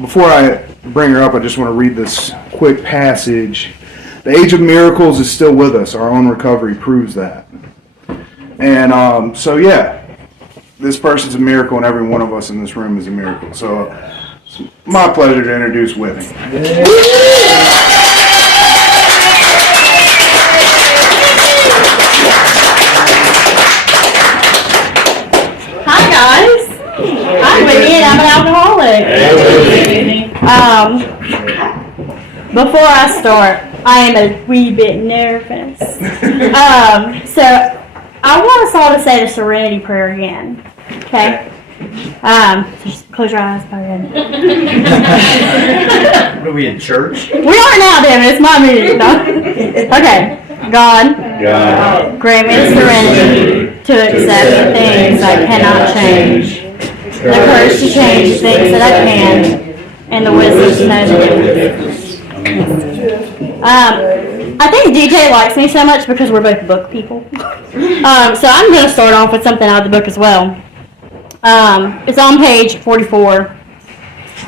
before I bring her up, I just want to read this quick passage. The age of miracles is still with us. Our own recovery proves that. And so, yeah, this person's a miracle, and every one of us in this room is a miracle. So it's my pleasure to introduce Whitney. Hi, guys. I'm Whitney, and I'm an alcoholic. Before I start, I am a wee bit nervous. So I want us all to say the Serenity Prayer again. Okay? Just close your eyes, Byron. Are we in church? We are now, David. It's my music. No? Okay. God, grant me the serenity to accept the things I cannot change, the courage to change the things that I can, and the wisdom to know the difference. I think DJ likes me so much because we're both book people. So I'm going to start off with something out of the book as well. It's on page 44.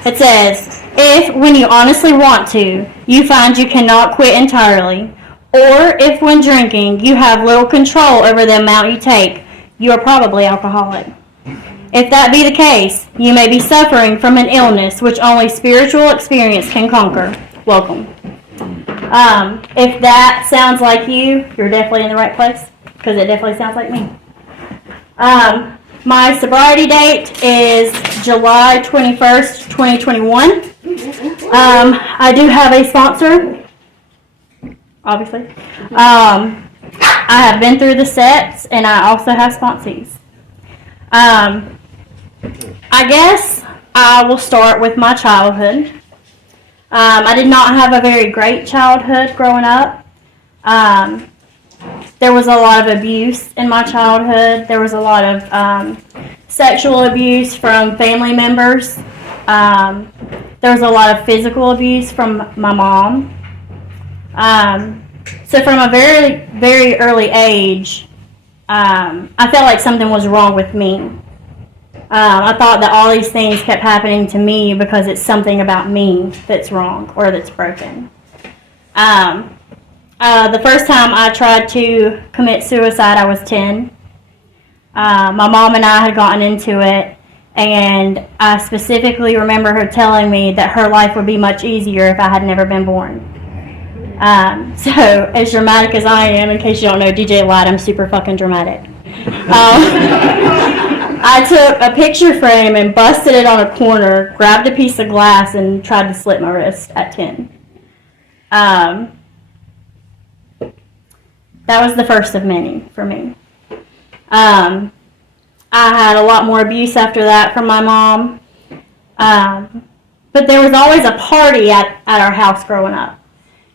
It says, if when you honestly want to, you find you cannot quit entirely, or if when drinking you have little control over the amount you take, you are probably alcoholic. If that be the case, you may be suffering from an illness which only spiritual experience can conquer. Welcome. If that sounds like you, you're definitely in the right place, because it definitely sounds like me. My sobriety date is July 21st, 2021. I do have a sponsor, obviously. I have been through the steps, and I also have sponsees. I guess I will start with my childhood. I did not have a very great childhood growing up. There was a lot of abuse in my childhood. There was a lot of sexual abuse from family members. There was a lot of physical abuse from my mom. So from a very, very early age, I felt like something was wrong with me. I thought that all these things kept happening to me because it's something about me that's wrong or that's broken. The first time I tried to commit suicide, I was 10. My mom and I had gotten into it, and I specifically remember her telling me that her life would be much easier if I had never been born. So, as dramatic as I am, in case you don't know, DJ lied, I'm super fucking dramatic. I took a picture frame and busted it on a corner, grabbed a piece of glass, and tried to slit my wrist at 10. That was the first of many for me. I had a lot more abuse after that from my mom. But there was always a party at our house growing up.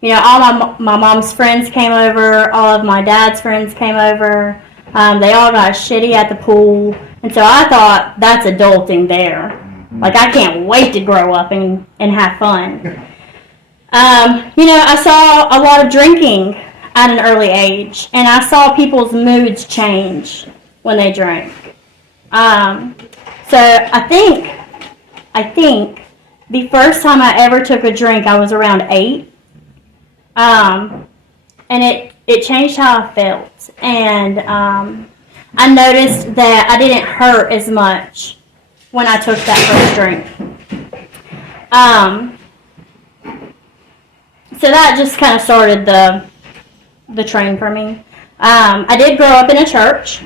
You know, all my mom's friends came over, all of my dad's friends came over. They all got shitty at the pool. And so I thought, that's adulting there. Like, I can't wait to grow up and have fun. You know, I saw a lot of drinking at an early age, and I saw people's moods change when they drank. So I think the first time I ever took a drink, I was around 8. And it changed how I felt. And I noticed that I didn't hurt as much when I took that first drink. So that just kind of started the train for me. I did grow up in a church.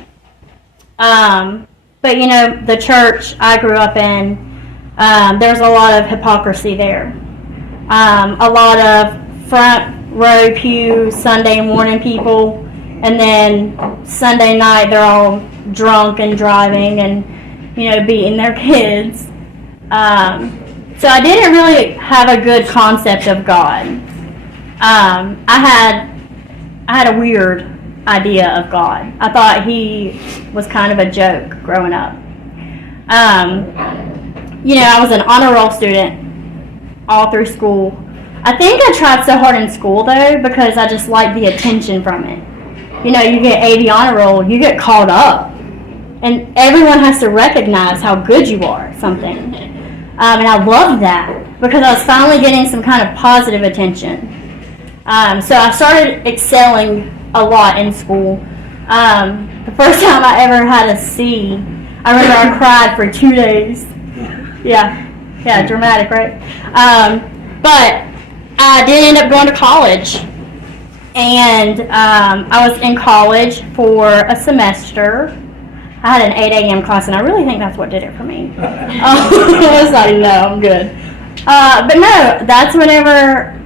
But, you know, the church I grew up in, there's a lot of hypocrisy there. A lot of front row pew Sunday morning people, and then Sunday night they're all drunk and driving and, you know, beating their kids. So I didn't really have a good concept of God. I had a weird idea of God. I thought he was kind of a joke growing up. You know, I was an honor roll student all through school. I think I tried so hard in school, though, because I just liked the attention from it. You know, you get 80 honor roll, you get called up. And everyone has to recognize how good you are at something. And I loved that. because I was finally getting some kind of positive attention. So I started excelling a lot in school. The first time I ever had a C, I remember I cried for 2 days. Yeah, dramatic, right? But I did end up going to college. And I was in college for a semester. I had an 8 a.m. class, and I really think that's what did it for me. I was like, no, I'm good. But no, that's whenever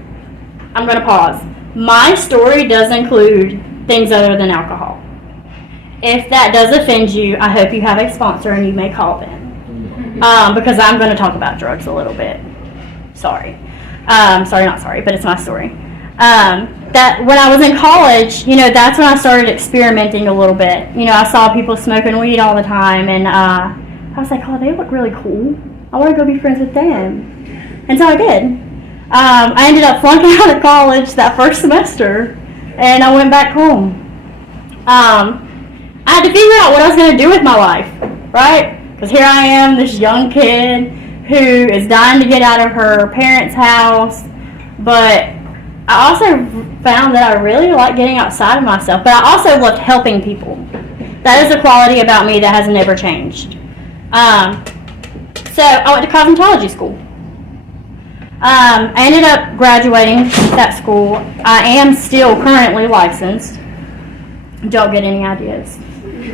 I'm going to pause. My story does include things other than alcohol. If that does offend you, I hope you have a sponsor and you may call them. Because I'm going to talk about drugs a little bit. Sorry. Sorry, not sorry, but it's my story. That when I was in college, that's when I started experimenting a little bit. I saw people smoking weed all the time, and I was like, oh, they look really cool. I want to go be friends with them. And so I did. I ended up flunking out of college that first semester, and I went back home. I had to figure out what I was going to do with my life, right? Because here I am, this young kid who is dying to get out of her parents' house, but I also found that I really like getting outside of myself, but I also loved helping people. That is a quality about me that has never changed. So I went to cosmetology school. I ended up graduating that school. I am still currently licensed. Don't get any ideas.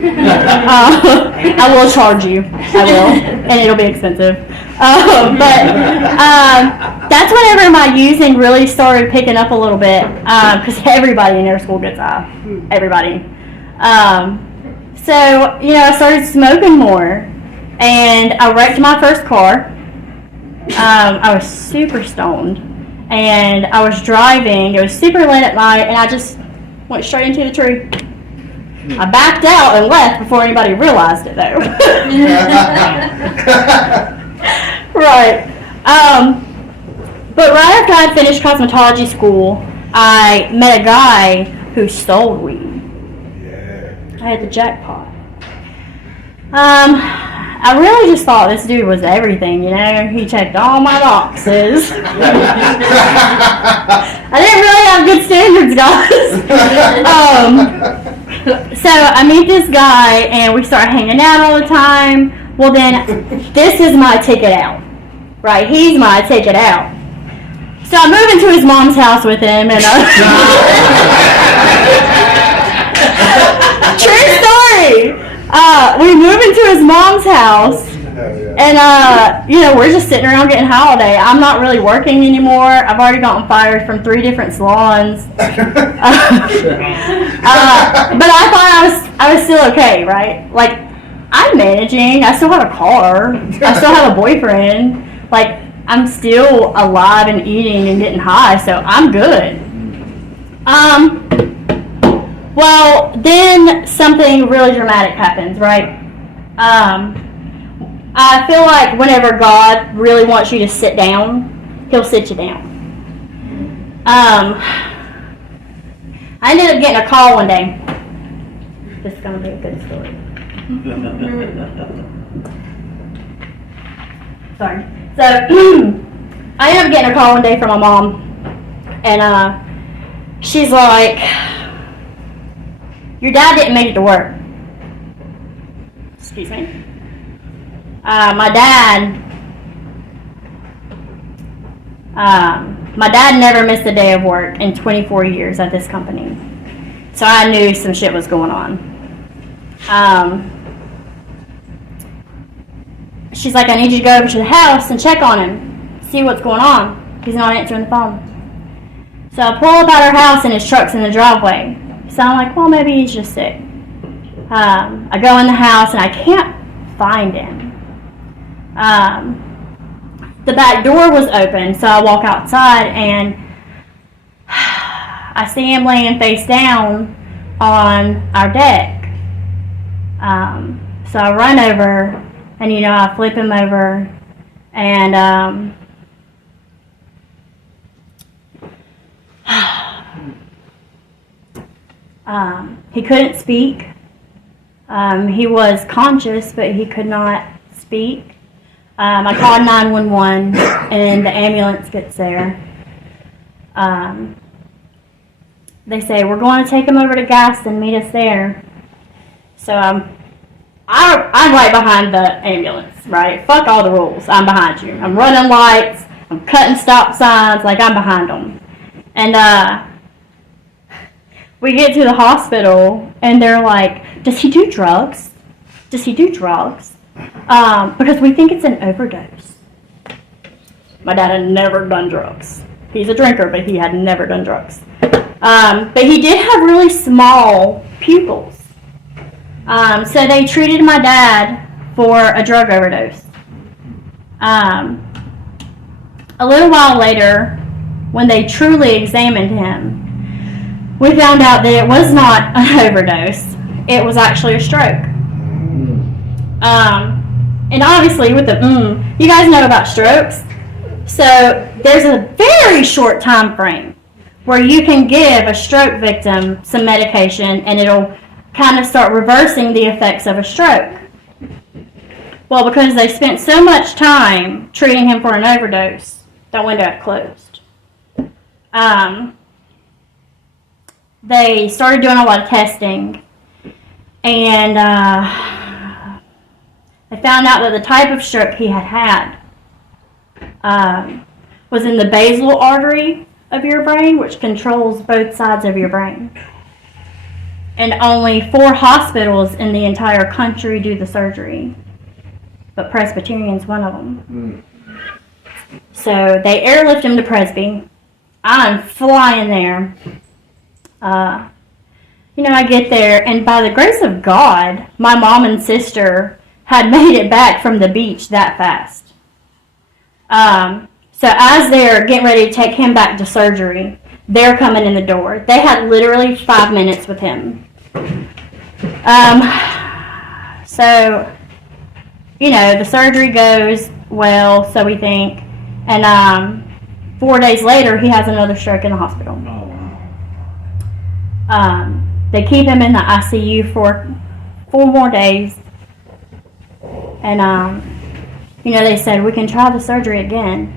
I will charge you. I will, and it'll be expensive. But that's whenever my using really started picking up a little bit, because everybody in their school gets high. Everybody. So I started smoking more, and I wrecked my first car. I was super stoned, and I was driving. It was super late at night, and I just went straight into the tree. I backed out and left before anybody realized it, though. Right. But right after I finished cosmetology school, I met a guy who sold weed. I had the jackpot. I really just thought this dude was everything, He checked all my boxes. I didn't really have good standards, guys. So I meet this guy, and we start hanging out all the time. Well, then, this is my ticket out, right? He's my ticket out. So I move into his mom's house with him, and true story. We move into his mom's house, and we're just sitting around getting high all day. I'm not really working anymore. I've already gotten fired from 3 different salons. But I thought I was still okay, right? Like, I'm managing. I still have a car. I still have a boyfriend. Like, I'm still alive and eating and getting high, so I'm good. Well, then something really dramatic happens, right? I feel like whenever God really wants you to sit down, He'll sit you down. I ended up getting a call one day. This is going to be a good story. Sorry. So, I ended up getting a call one day from my mom, and she's like, your dad didn't make it to work. Excuse me. My dad never missed a day of work in 24 years at this company. So I knew some shit was going on. She's like, I need you to go over to the house and check on him, see what's going on. He's not answering the phone. So I pull up at her house, and his truck's in the driveway. So I'm like, well, maybe he's just sick. I go in the house, and I can't find him. The back door was open, so I walk outside, and I see him laying face down on our deck. So I run over, and I flip him over, and he couldn't speak. He was conscious, but he could not speak. I called 911, and the ambulance gets there. They say, we're going to take him over to Gaston, meet us there. So I'm right behind the ambulance, right? Fuck all the rules. I'm behind you. I'm running lights. I'm cutting stop signs. Like, I'm behind them. And we get to the hospital, and they're like, does he do drugs? Does he do drugs? Because we think it's an overdose. My dad had never done drugs. He's a drinker, but he had never done drugs. But he did have really small pupils. So they treated my dad for a drug overdose. A little while later, when they truly examined him, we found out that it was not an overdose. It was actually a stroke. And obviously with the you guys know about strokes. So there's a very short time frame where you can give a stroke victim some medication and it'll kind of start reversing the effects of a stroke. Well, because they spent so much time treating him for an overdose, that window got closed. They started doing a lot of testing, and they found out that the type of stroke he had was in the basal artery of your brain, which controls both sides of your brain. And only 4 hospitals in the entire country do the surgery, but Presbyterian's one of them. So they airlift him to Presby. I'm flying there. I get there, and by the grace of God, my mom and sister had made it back from the beach that fast. So as they're getting ready to take him back to surgery, they're coming in the door. They had literally 5 minutes with him. So, the surgery goes well, so we think. And 4 days later, he has another stroke in the hospital. They keep him in the ICU for 4 more days. And, they said, we can try the surgery again.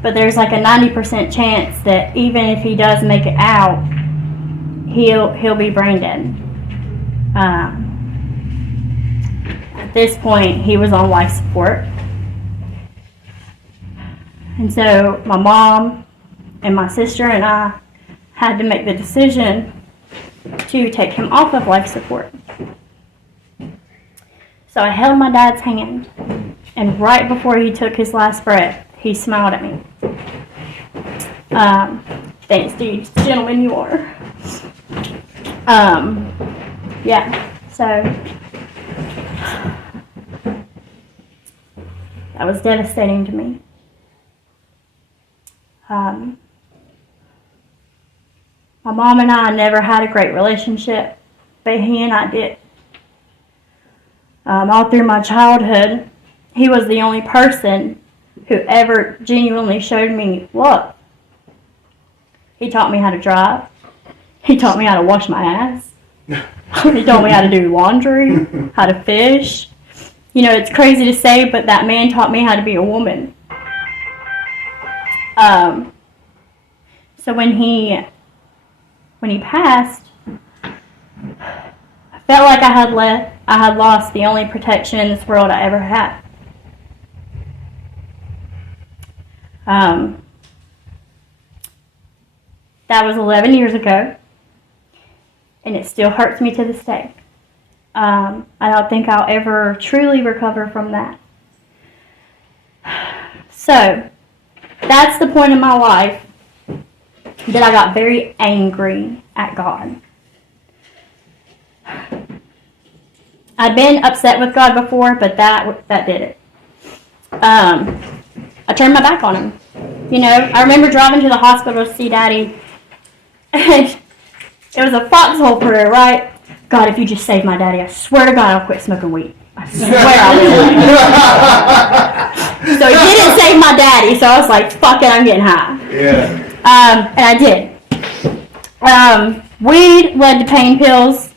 But there's like a 90% chance that even if he does make it out, he'll be brain dead. At this point, he was on life support. And so my mom and my sister and I had to make the decision to take him off of life support. So I held my dad's hand, and right before he took his last breath, he smiled at me. Thanks, dude. Gentleman you are. So that was devastating to me. My mom and I never had a great relationship, but he and I did. All through my childhood, he was the only person who ever genuinely showed me love. He taught me how to drive. He taught me how to wash my ass. He taught me how to do laundry, how to fish. It's crazy to say, but that man taught me how to be a woman. So when he passed, I felt like I had lost the only protection in this world I ever had. That was 11 years ago, and it still hurts me to this day. I don't think I'll ever truly recover from that. So, that's the point in my life that I got very angry at God. I'd been upset with God before, but that did it. I turned my back on him. I remember driving to the hospital to see Daddy. It was a foxhole prayer, right? God, if you just save my daddy, I swear to God I'll quit smoking weed. I swear I will. So he didn't save my daddy, so I was like, fuck it, I'm getting high. Yeah. And I did. Weed led to pain pills.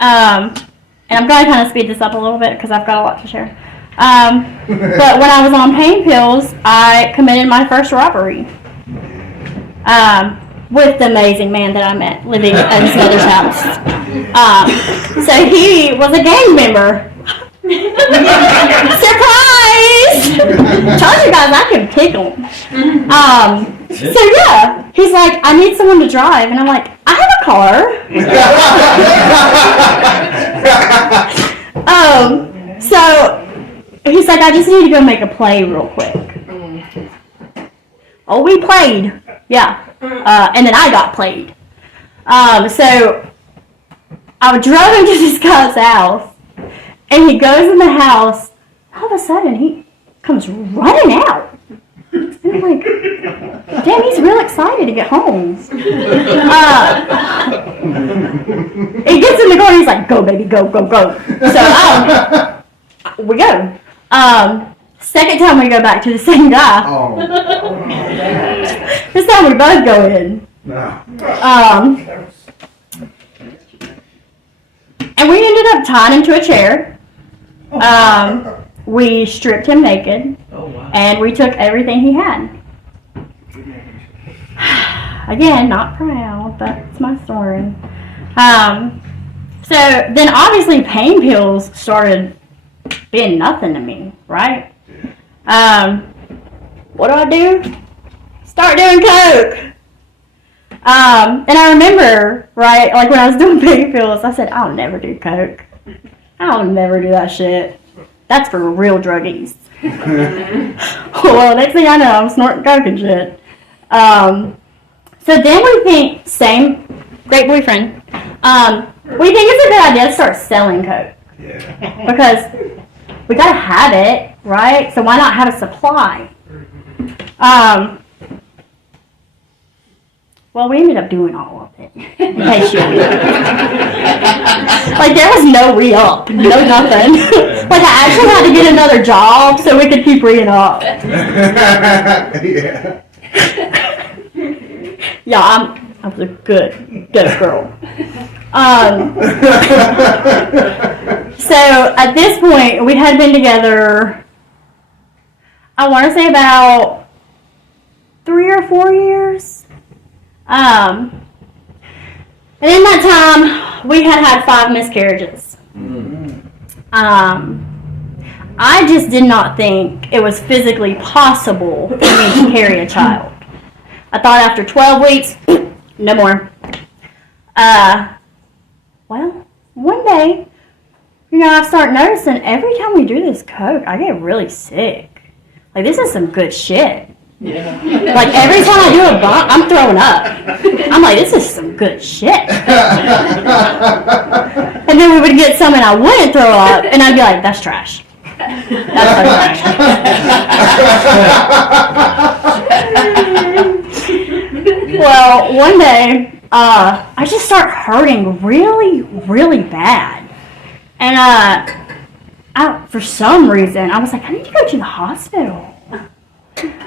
And I'm going to kind of speed this up a little bit because I've got a lot to share. But when I was on pain pills, I committed my first robbery. With the amazing man that I met living at his mother's house. So he was a gang member. Surprise! Told you guys I can pick him. So yeah, he's like, I need someone to drive, and I'm like, I have a car. So he's like, I just need to go make a play real quick. Oh, we played, yeah. And then I got played. So I drove him to this guy's house, and he goes in the house. All of a sudden, he comes running out. And I'm like, damn, he's real excited to get home. He gets in the car, and he's like, go, baby, go, go, go. So we go. Second time we go back to the same guy. Oh. This time we both go in. No. And we ended up tying him to a chair. We stripped him naked. Oh, wow. And we took everything he had. Again, not proud, but it's my story. So then obviously pain pills started being nothing to me, right? What do? Start doing coke. And I remember, right, like when I was doing pain pills, I said, I'll never do coke. I'll never do that shit. That's for real druggies. Well, next thing I know, I'm snorting coke and shit. So then we think, same great boyfriend, we think it's a good idea to start selling coke. Yeah. Because we gotta have it, right? So why not have a supply? Well, we ended up doing all of it. In case you like, there was no re-up, no nothing. Like, I actually had to get another job so we could keep re-up. Yeah. Yeah, I was a good girl. So at this point, we had been together, I want to say about 3 or 4 years. And in that time, we had 5 miscarriages. I just did not think it was physically possible for me to carry a child. I thought after 12 weeks, no more. Well, one day, I start noticing every time we do this coke, I get really sick. Like, this is some good shit. Yeah. Like, every time I do a bump, I'm throwing up. I'm like, this is some good shit. And then we would get some and I wouldn't throw up, and I'd be like, that's trash. That's so trash. Well, one day, I just start hurting really, really bad. And for some reason, I was like, I need to go to the hospital.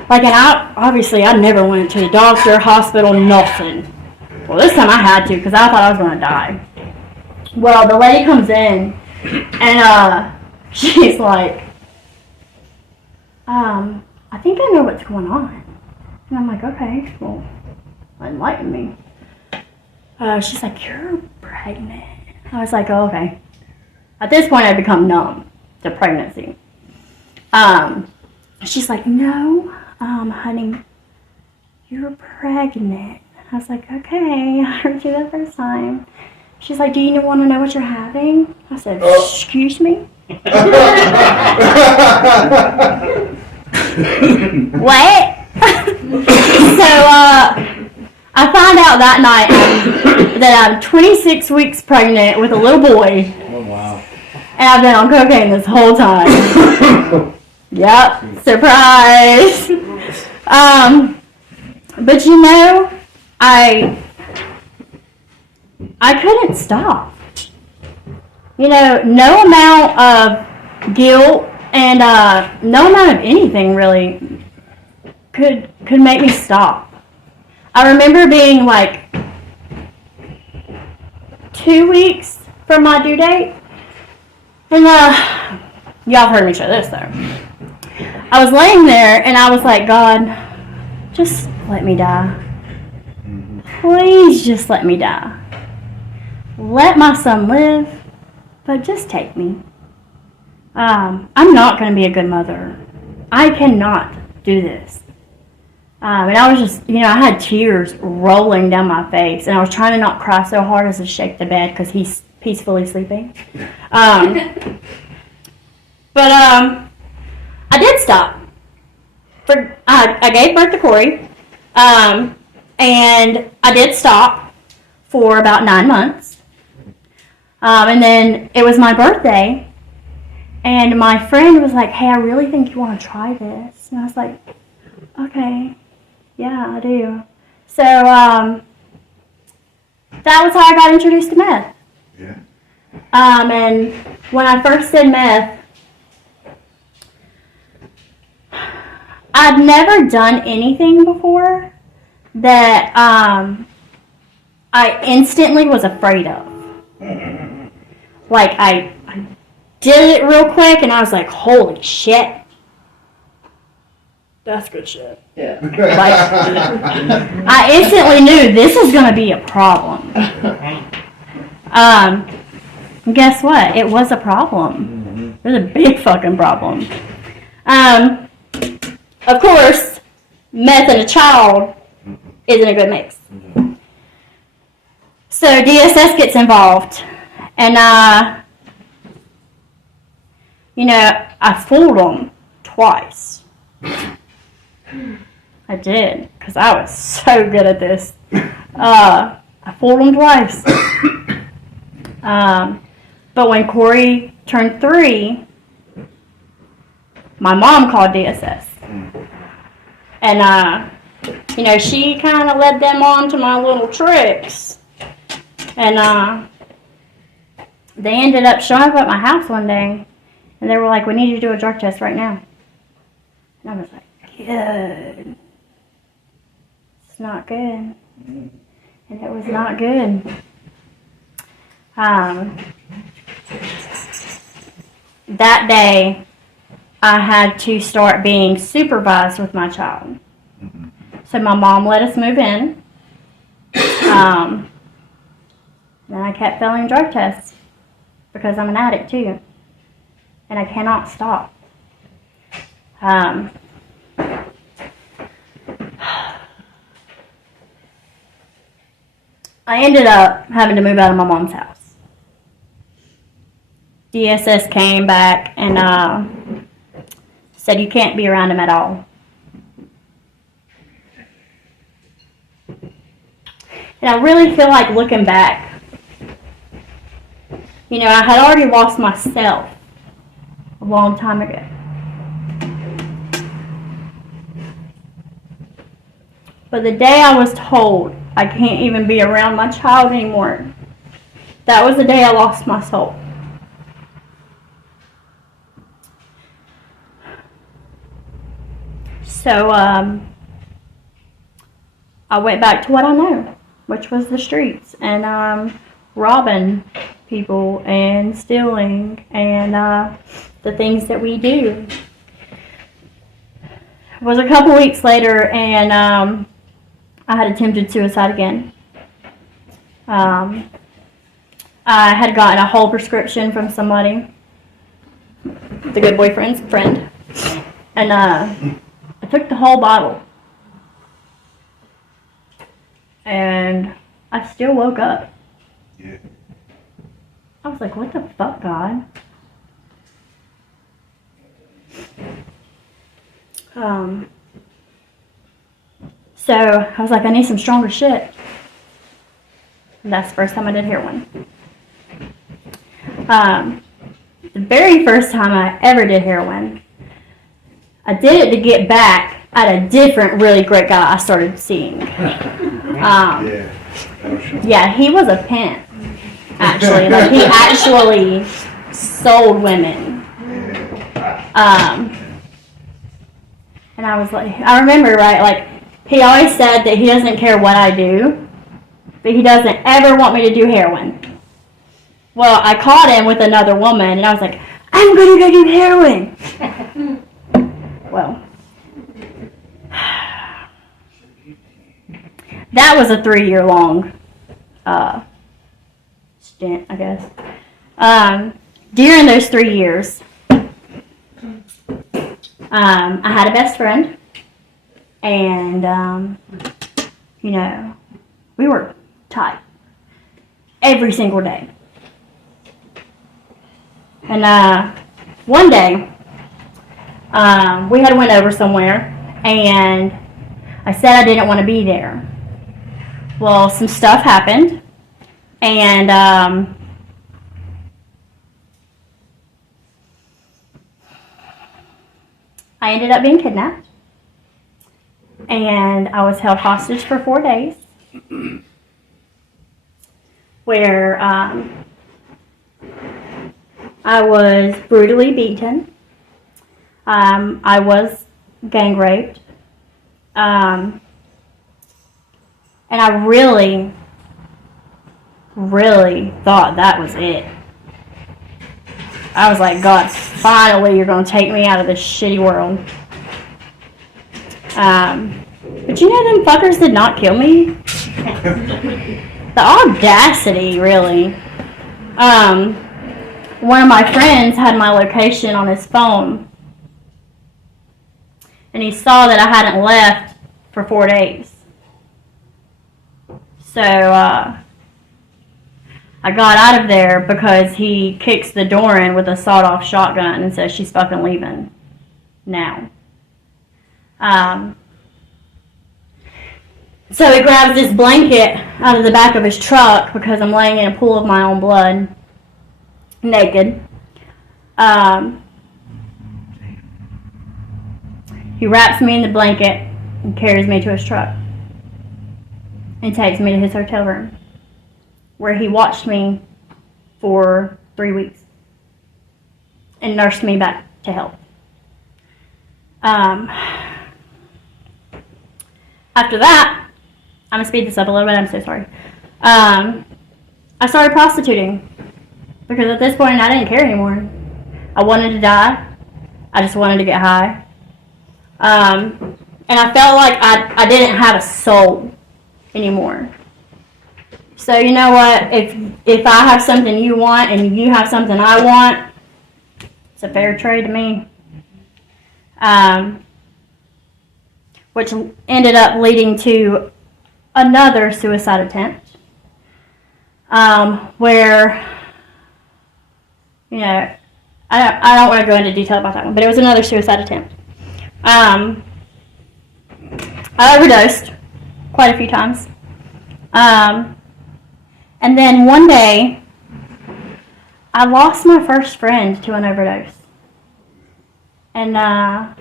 Like, and I never went to the doctor, hospital, nothing. Well, this time I had to because I thought I was going to die. Well, the lady comes in, and she's like, I think I know what's going on. And I'm like, okay, well, enlighten me. She's like, you're pregnant. I was like, oh, okay. At this point, I'd become numb to pregnancy. She's like, no, honey, you're pregnant. I was like, okay, I heard you the first time. She's like, do you want to know what you're having? I said, excuse me? What? So, I found out that night that I'm 26 weeks pregnant with a little boy. Oh, wow. And I've been on cocaine this whole time. Yep, surprise. But I couldn't stop. No amount of guilt and no amount of anything really could make me stop. I remember being like 2 weeks from my due date, and Y'all have heard me share this, though. I was laying there, and I was like, God, just let me die. Please just let me die. Let my son live, but just take me. I'm not going to be a good mother. I cannot do this. And I was just, I had tears rolling down my face, and I was trying to not cry so hard as to shake the bed because he's peacefully sleeping. But I did stop. I gave birth to Corey, and I did stop for about 9 months. And then it was my birthday, and my friend was like, hey, I really think you want to try this. And I was like, okay, yeah, I do. So that was how I got introduced to meth. Yeah. And when I first did meth, I'd never done anything before that I instantly was afraid of. Like, I did it real quick, and I was like, holy shit. That's good shit. Yeah. Like, I instantly knew this was going to be a problem. Guess what? It was a problem. It was a big fucking problem. Of course, meth and a child isn't a good mix. So DSS gets involved, and I fooled them twice. I did, because I was so good at this. I fooled them twice. But when Corey turned 3, my mom called DSS. And, she kind of led them on to my little tricks. And they ended up showing up at my house one day, and they were like, we need you to do a drug test right now. And I was like, good. It's not good. And it was not good. That day, I had to start being supervised with my child. So my mom let us move in. Then I kept failing drug tests because I'm an addict too. And I cannot stop. I ended up having to move out of my mom's house. DSS came back and said you can't be around him at all. And I really feel like looking back, I had already lost myself a long time ago. But the day I was told I can't even be around my child anymore, that was the day I lost my soul. So, I went back to what I know, which was the streets, and robbing people and stealing and the things that we do. It was a couple weeks later, and I had attempted suicide again. I had gotten a whole prescription from somebody, the good boyfriend's friend, and I took the whole bottle. And I still woke up. Yeah. I was like, what the fuck, God? So I was like, I need some stronger shit. And that's the first time I did heroin. The very first time I ever did heroin, I did it to get back at a different really great guy I started seeing. Yeah, he was a pimp, actually. Like, he actually sold women. And I was like, I remember, right, like, he always said that he doesn't care what I do, but he doesn't ever want me to do heroin. Well, I caught him with another woman, and I was like, I'm gonna go do heroin. Well, that was a 3-year-long stint, I guess. During those 3 years, I had a best friend, and you know, we were tight every single day. And one day, we had went over somewhere, and I said I didn't want to be there. Well, some stuff happened, and I ended up being kidnapped, and I was held hostage for 4 days, where I was brutally beaten. I was gang raped. And I really, really thought that was it. I was like, God, finally you're going to take me out of this shitty world. But you know, them fuckers did not kill me. The audacity, really. One of my friends had my location on his phone, and he saw that I hadn't left for 4 days. So I got out of there because he kicks the door in with a sawed-off shotgun and says, she's fucking leaving now. So he grabs this blanket out of the back of his truck because I'm laying in a pool of my own blood, naked. He wraps me in the blanket and carries me to his truck and takes me to his hotel room, where he watched me for 3 weeks and nursed me back to health. After that, I'm going to speed this up a little bit, I'm so sorry. I started prostituting because at this point I didn't care anymore. I wanted to die. I just wanted to get high. And I felt like I didn't have a soul anymore. So you know what? If I have something you want and you have something I want, it's a fair trade to me. Which ended up leading to another suicide attempt. Where, you know, I don't want to go into detail about that one, but it was another suicide attempt. I overdosed quite a few times. And then one day, I lost my first friend to an overdose. And that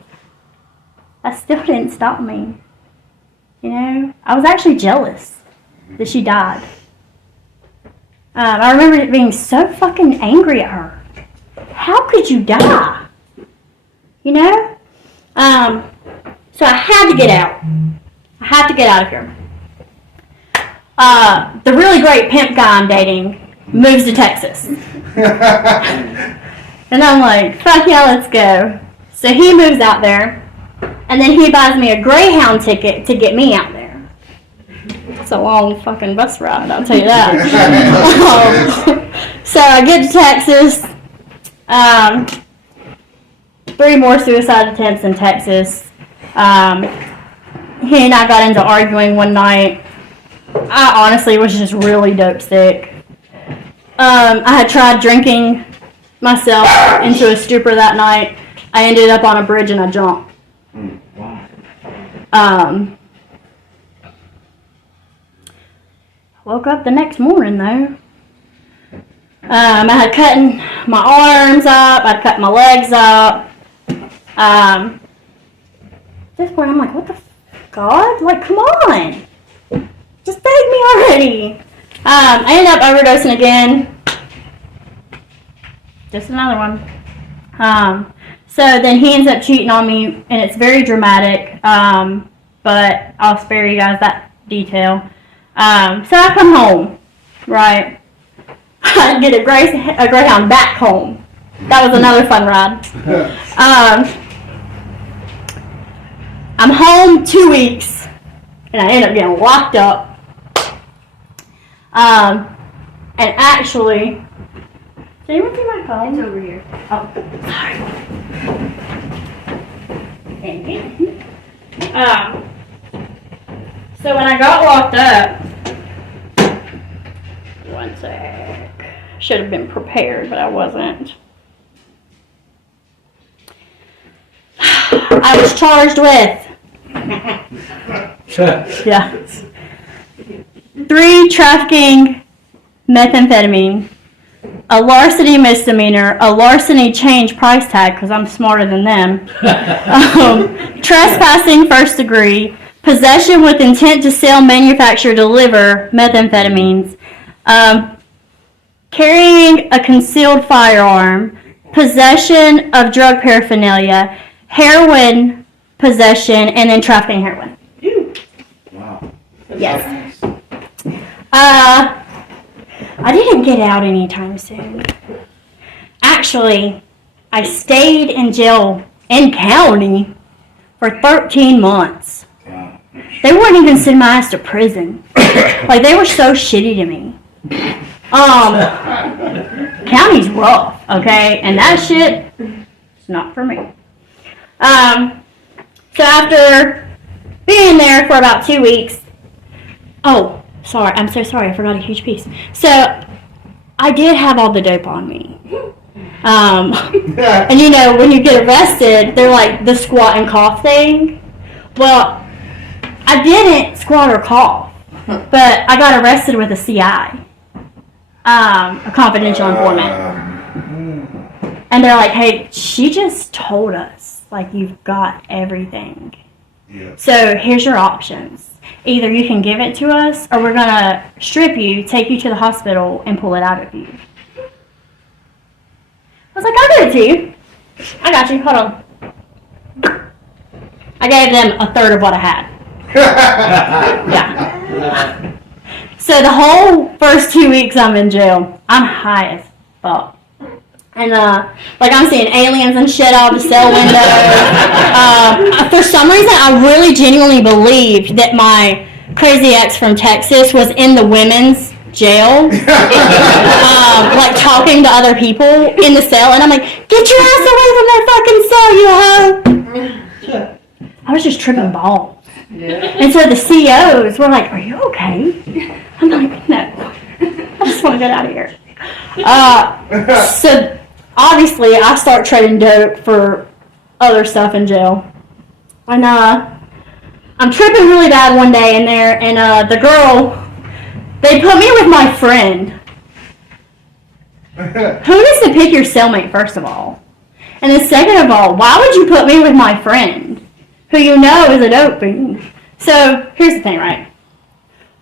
still didn't stop me. You know, I was actually jealous that she died. I remember being so fucking angry at her. How could you die? You know? So I had to get out. I had to get out of here. The really great pimp guy I'm dating moves to Texas. And I'm like, fuck yeah, let's go. So he moves out there, and then he buys me a Greyhound ticket to get me out there. It's a long fucking bus ride, I'll tell you that. So I get to Texas. 3 more suicide attempts in Texas. He and I got into arguing one night. I honestly was just really dope sick. I had tried drinking myself into a stupor that night. I ended up on a bridge and I jumped. Woke up the next morning though. I had cut my arms up, I'd cut my legs up. At this point I'm like, what the God? Like, come on. Just take me already. I ended up overdosing again. Just another one. So then he ends up cheating on me, and it's very dramatic, but I'll spare you guys that detail. So I come home, right? I get a Greyhound back home That was another fun ride. I'm home 2 weeks, and I end up getting locked up. And actually, did anyone see my phone? It's over here. Oh, sorry. Thank you. So when I got locked up, one sec. Should have been prepared, but I wasn't. I was charged with 3 trafficking methamphetamine, a larceny misdemeanor, a larceny change price tag because I'm smarter than them, trespassing first degree, possession with intent to sell, manufacture, deliver methamphetamines, carrying a concealed firearm, possession of drug paraphernalia, heroin possession, and then trafficking heroin. Wow. Yes. I didn't get out anytime soon. Actually, I stayed in jail in county for 13 months. Wow. They wouldn't even send my ass to prison. Like, they were so shitty to me. County's rough, okay? And that shit is not for me. So after being there for about 2 weeks, oh, sorry, I'm so sorry, I forgot a huge piece. So, I did have all the dope on me. And you know, when you get arrested, they're like the squat and cough thing. Well, I didn't squat or cough, but I got arrested with a CI, a confidential informant. And they're like, hey, she just told us, like, you've got everything. Yeah. So here's your options. Either you can give it to us, or we're going to strip you, take you to the hospital, and pull it out of you. I was like, I'll give it to you. I got you. Hold on. I gave them a third of what I had. Yeah. So the whole first 2 weeks I'm in jail, I'm high as fuck. And, like, I'm seeing aliens and shit out of the cell window. For some reason, I really genuinely believed that my crazy ex from Texas was in the women's jail, like, talking to other people in the cell. And I'm like, get your ass away from that fucking cell, you hoe! I was just tripping balls. And so the COs were like, are you okay? I'm like, no. I just want to get out of here. So obviously I start trading dope for other stuff in jail. And I'm tripping really bad one day in there, and the girl, they put me with my friend. Who needs to pick your cellmate, first of all? And then second of all, why would you put me with my friend, who you know is a dope fiend? So here's the thing, right?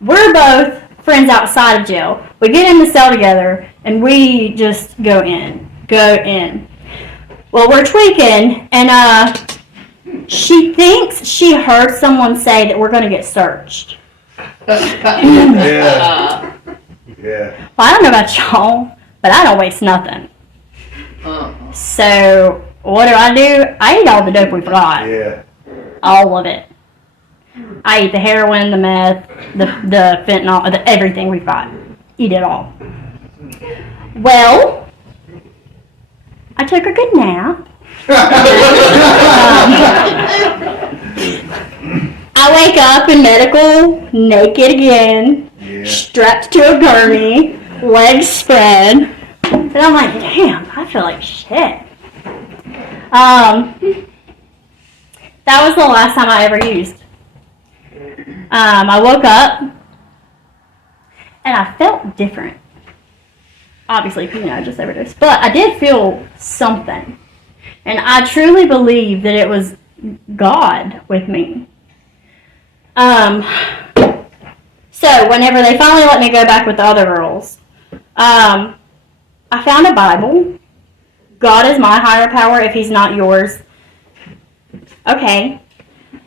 We're both friends outside of jail. We get in the cell together, and we just go in. Well, we're tweaking, and she thinks she heard someone say that we're going to get searched. Yeah. Yeah. Well, I don't know about y'all, but I don't waste nothing. So what do? I eat all the dope we forgot. Yeah. All of it. I eat the heroin, the meth, the fentanyl, everything we forgot. Eat it all. Well, I took a good nap. I wake up in medical, naked again, strapped to a gurney, legs spread, and I'm like, damn, I feel like shit. That was the last time I ever used. I woke up, and I felt different. Obviously, because, I just overdosed. But I did feel something. And I truly believe that it was God with me. So, whenever they finally let me go back with the other girls, I found a Bible. God is my higher power if he's not yours. Okay.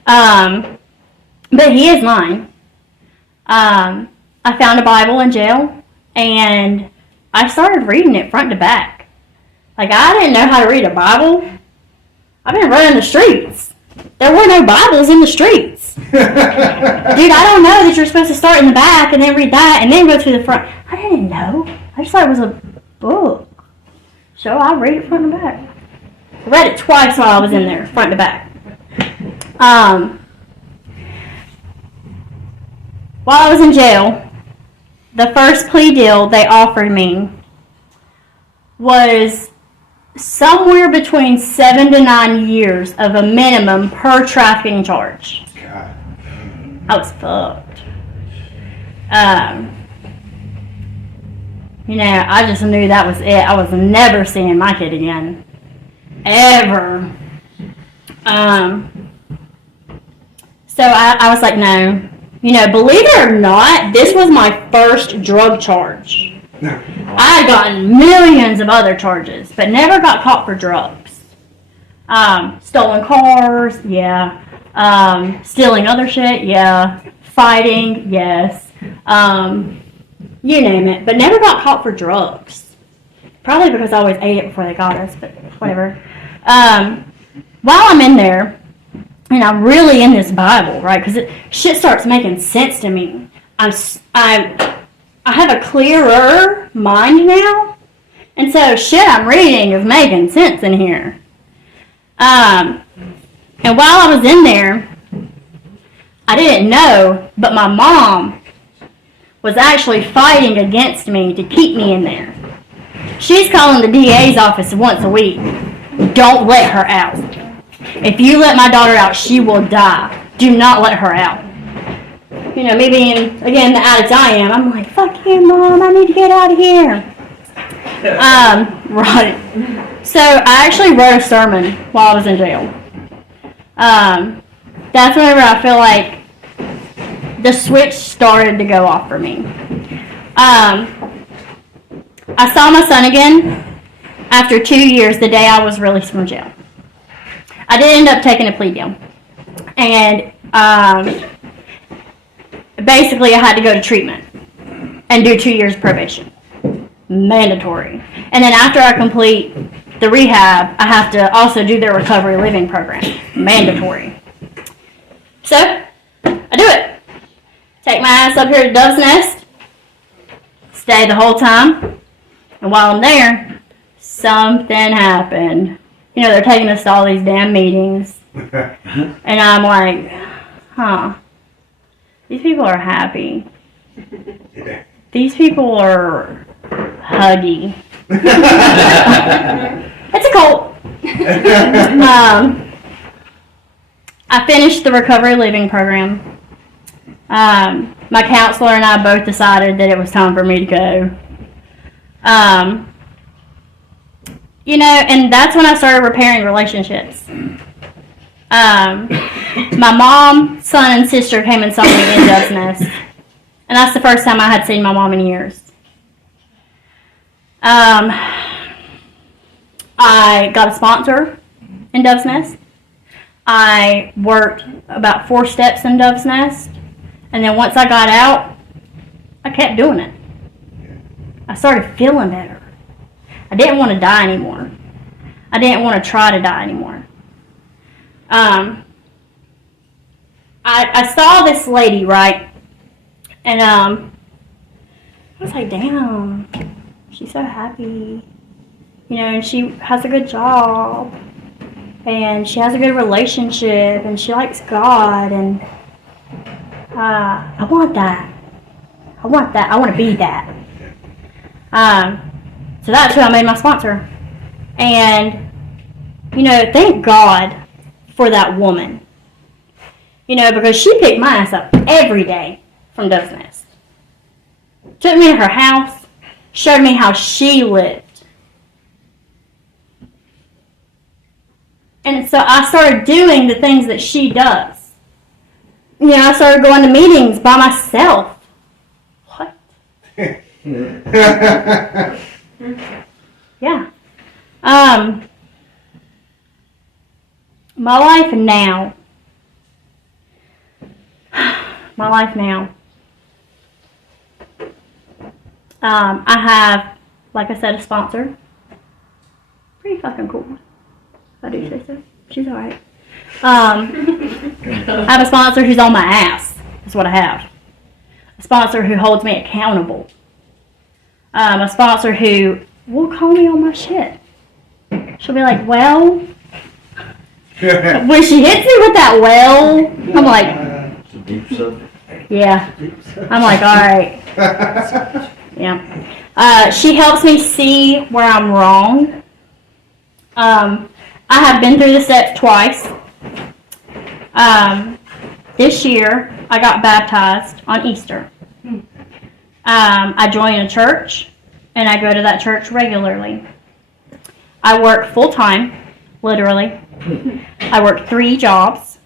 But he is mine. I found a Bible in jail, and I started reading it front to back. Like, I didn't know how to read a Bible. I've been running the streets. There were no Bibles in the streets. Dude, I don't know that you're supposed to start in the back and then read that and then go to the front. I didn't know. I just thought it was a book. So I read it front and back. I read it twice while I was in there, front to back. While I was in jail, the first plea deal they offered me was somewhere between 7 to 9 years of a minimum per trafficking charge. God. I was fucked. I just knew that was it. I was never seeing my kid again. Ever. So I was like, no. Believe it or not, this was my first drug charge. I had gotten millions of other charges, but never got caught for drugs. Stolen cars, yeah. Stealing other shit, yeah. Fighting, yes. You name it, but never got caught for drugs. Probably because I always ate it before they got us, but whatever. While I'm in there, and I'm really in this Bible, right? Because shit starts making sense to me. I have a clearer mind now, and so shit I'm reading is making sense in here. And while I was in there, I didn't know, but my mom was actually fighting against me to keep me in there. She's calling the DA's office once a week. Don't let her out. If you let my daughter out, she will die. Do not let her out. Me being, again, the addict I am, I'm like, fuck you, Mom, I need to get out of here. Right. So I actually wrote a sermon while I was in jail. That's whenever I feel like the switch started to go off for me. I saw my son again after 2 years, the day I was released from jail. I did end up taking a plea deal. And basically I had to go to treatment and do 2 years probation. Mandatory. And then after I complete the rehab, I have to also do their recovery living program. Mandatory. So, I do it. Take my ass up here to Dove's Nest. Stay the whole time. And while I'm there, something happened. They're taking us to all these damn meetings. And I'm like, these people are happy. These people are huggy. It's a cult. I finished the recovery living program. My counselor and I both decided that it was time for me to go. And that's when I started repairing relationships. My mom, son, and sister came and saw me in Dove's Nest. And that's the first time I had seen my mom in years. I got a sponsor in Dove's Nest. I worked about 4 steps in Dove's Nest. And then once I got out, I kept doing it. I started feeling better. I didn't want to die anymore. I didn't want to try to die anymore. I saw this lady, right? And I was like, damn, she's so happy. And she has a good job. And she has a good relationship. And she likes God. And I want that. I want that. I want to be that. So that's who I made my sponsor. And, thank God for that woman. Because she picked my ass up every day from Dove's Nest. Took me to her house, showed me how she lived. And so I started doing the things that she does. I started going to meetings by myself. What? Yeah. My life now. I have, like I said, a sponsor. pretty fucking cool. If I do say so. She's alright. I have a sponsor who's on my ass. That's what I have. A sponsor who holds me accountable. A sponsor who will call me on my shit. She'll be like, well, when she hits me with that well, I'm like, It's a deep subject. yeah. I'm like, alright. Yeah. She helps me see where I'm wrong. I have been through the steps twice. This year, I got baptized on Easter. I joined a church, and I go to that church regularly. I work full-time, literally. I work 3 jobs.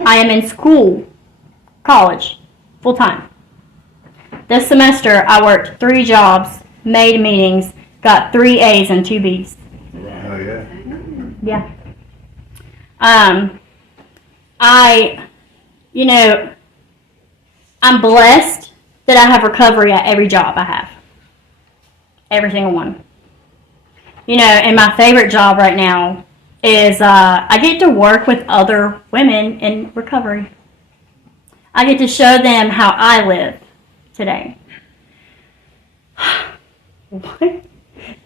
I am in school, college, full-time. This semester, I worked 3 jobs, made meetings, got 3 A's and 2 B's. Oh, yeah. Yeah. I'm blessed that I have recovery at every job I have. Every single one. And my favorite job right now is I get to work with other women in recovery. I get to show them how I live today. What?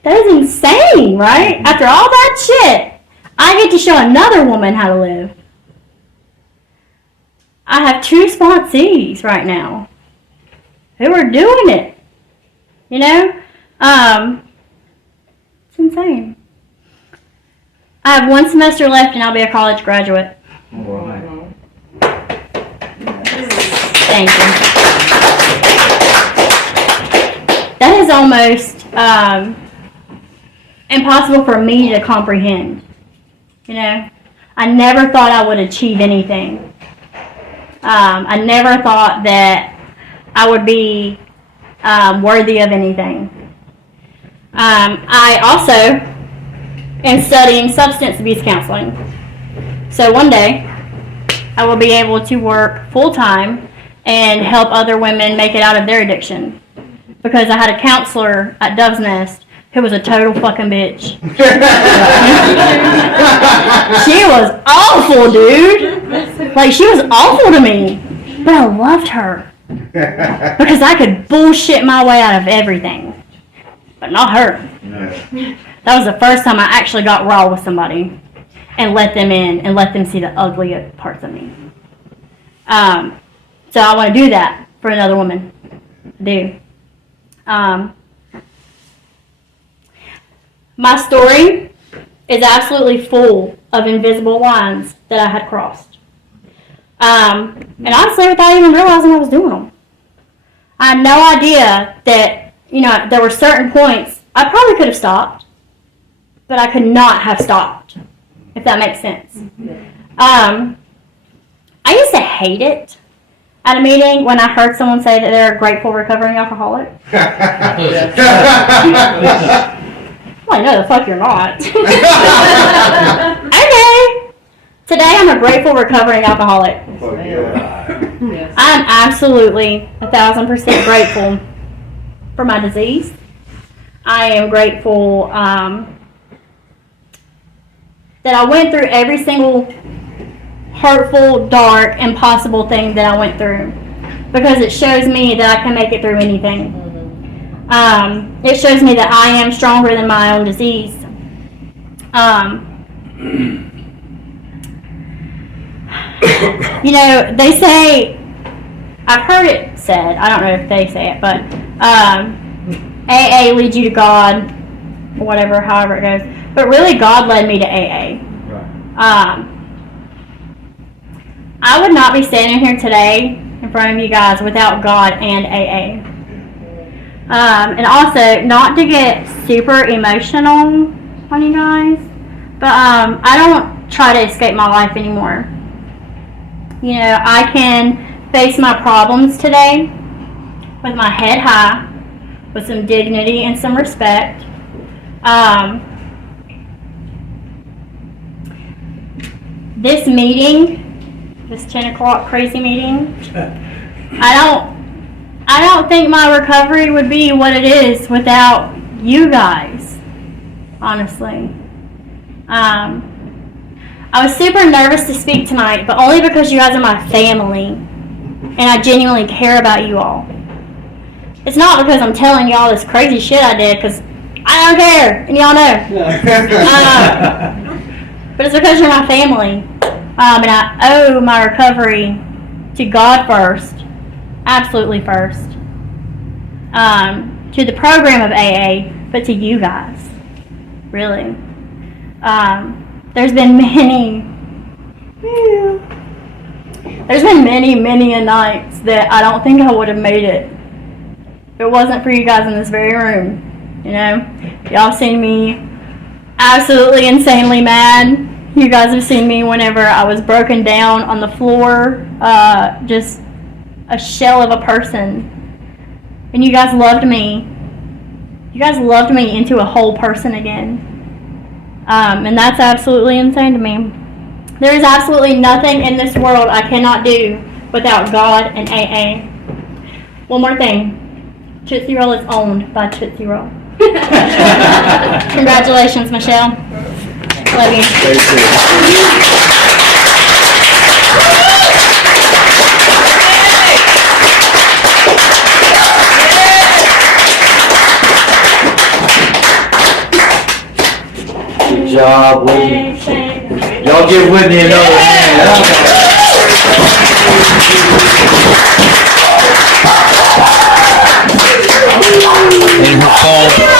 That is insane, right? After all that shit, I get to show another woman how to live. I have 2 sponsees right now who are doing it. It's insane. I have 1 semester left and I'll be a college graduate. Wow. Thank you. That is almost impossible for me to comprehend. I never thought I would achieve anything. I never thought that I would be worthy of anything. I also am studying substance abuse counseling. So one day, I will be able to work full-time and help other women make it out of their addiction. Because I had a counselor at Dove's Nest who was a total fucking bitch. She was awful, dude. Like, she was awful to me. But I loved her. Because I could bullshit my way out of everything. But not her. That was the first time I actually got raw with somebody and let them in and let them see the ugly parts of me. So I want to do that for another woman. I do. My story is absolutely full of invisible lines that I had crossed. And honestly, without even realizing I was doing them. I had no idea that, there were certain points I probably could have stopped, but I could not have stopped, if that makes sense. I used to hate it at a meeting when I heard someone say that they're a grateful recovering alcoholic. Well, no, the fuck you're not. Okay. Today I'm a grateful recovering alcoholic. I'm absolutely 1,000% grateful for my disease. I am grateful that I went through every single hurtful, dark, impossible thing that I went through. Because it shows me that I can make it through anything. It shows me that I am stronger than my own disease. They say, I've heard it said, I don't know if they say it, but AA leads you to God, or whatever, however it goes. But really, God led me to AA. I would not be standing here today in front of you guys without God and AA. And also, not to get super emotional on you guys, but I don't try to escape my life anymore. I can face my problems today with my head high, with some dignity and some respect. This meeting, this 10 o'clock crazy meeting, I don't think my recovery would be what it is without you guys. honestly. I was super nervous to speak tonight, but only because you guys are my family, and I genuinely care about you all. It's not because I'm telling y'all this crazy shit I did, because I don't care, and y'all know. But it's because you're my family, and I owe my recovery to God first, absolutely first, to the program of AA, but to you guys, really. There's been many a nights that I don't think I would have made it if it wasn't for you guys in this very room. You know, y'all seen me absolutely insanely mad. You guys have seen me whenever I was broken down on the floor, just a shell of a person. And you guys loved me. You guys loved me into a whole person again. And that's absolutely insane to me. There is absolutely nothing in this world I cannot do without God and AA. One more thing. Tootsie Roll is owned by Tootsie Roll. Congratulations, Michelle. Love you. Good job, Whitney. Y'all give Whitney another hand. In her fall.